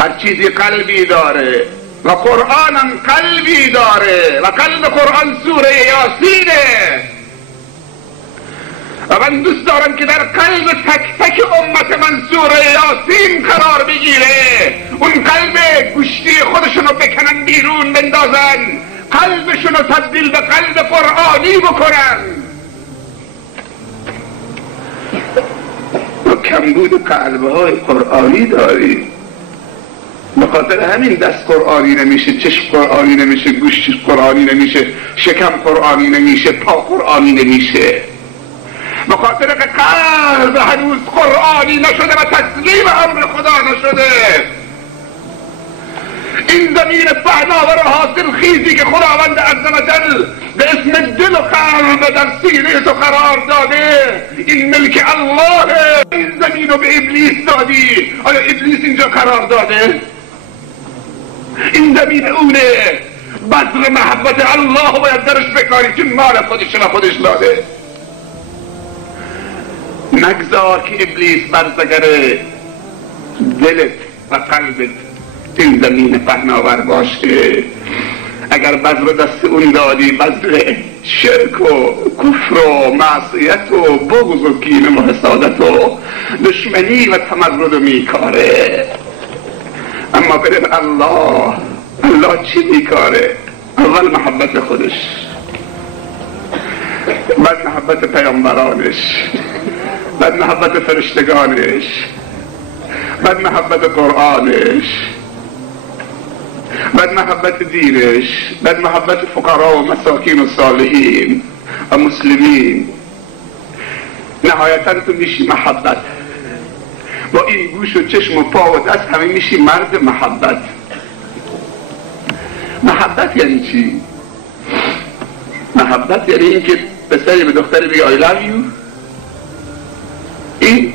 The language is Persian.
هر چیزی قلبی داره و قرآن هم قلبی داره و قلب قرآن سوره یاسینه و من دوست دارم که در قلب تک تک امت من سوره یاسین قرار بگیره. اون قلب گوشتی خودشونو بکنن بیرون بندازن، قلبشونو تبدیل به قلب قرآنی بکنن. ما کمبود قلبهای قرآنی داریم، به خاطر همین دست قرآنی نمیشه، چشم قرآنی نمیشه، گوش قرآنی نمیشه، شکم قرآنی نمیشه، پا قرآنی نمیشه، به خاطر که قلب هنوز قرآنی نشده و تسلیم امر خدا نشده. این زمین پهناور و حاصل خیزی که خداوند عزوجل به اسم دل و قلب در سینه تو قرار داده، این ملک الله. این زمین رو به ابلیس دادی، آیا ابلیس اینجا قرار داده؟ این زمین اونه. بذر محبت الله باید درش بکاری که مال خودش و خودش داده. نگذار که ابلیس برزگر دلت و قلبت این زمین پهناور باشه. اگر بذر دست اون دادی، بذر شرک و کفر و معصیت و بغض و کینه و حسادت و دشمنی و تمرد میکاره. اما بریم الله چی میکاره؟ اول محبت خودش، بعد محبت پیامبرانش، بعد محبت فرشتگانش، بعد محبت قرآنش، بعد محبت دینش، بعد محبت فقرا و مساکین و صالحین و مسلمین. نهایتا تو میشی محبت. با این گوش و چشم و پا و دست همه میشی مرد محبت. محبت یعنی چی؟ محبت یعنی این که پسری به دختری بگه I love you. این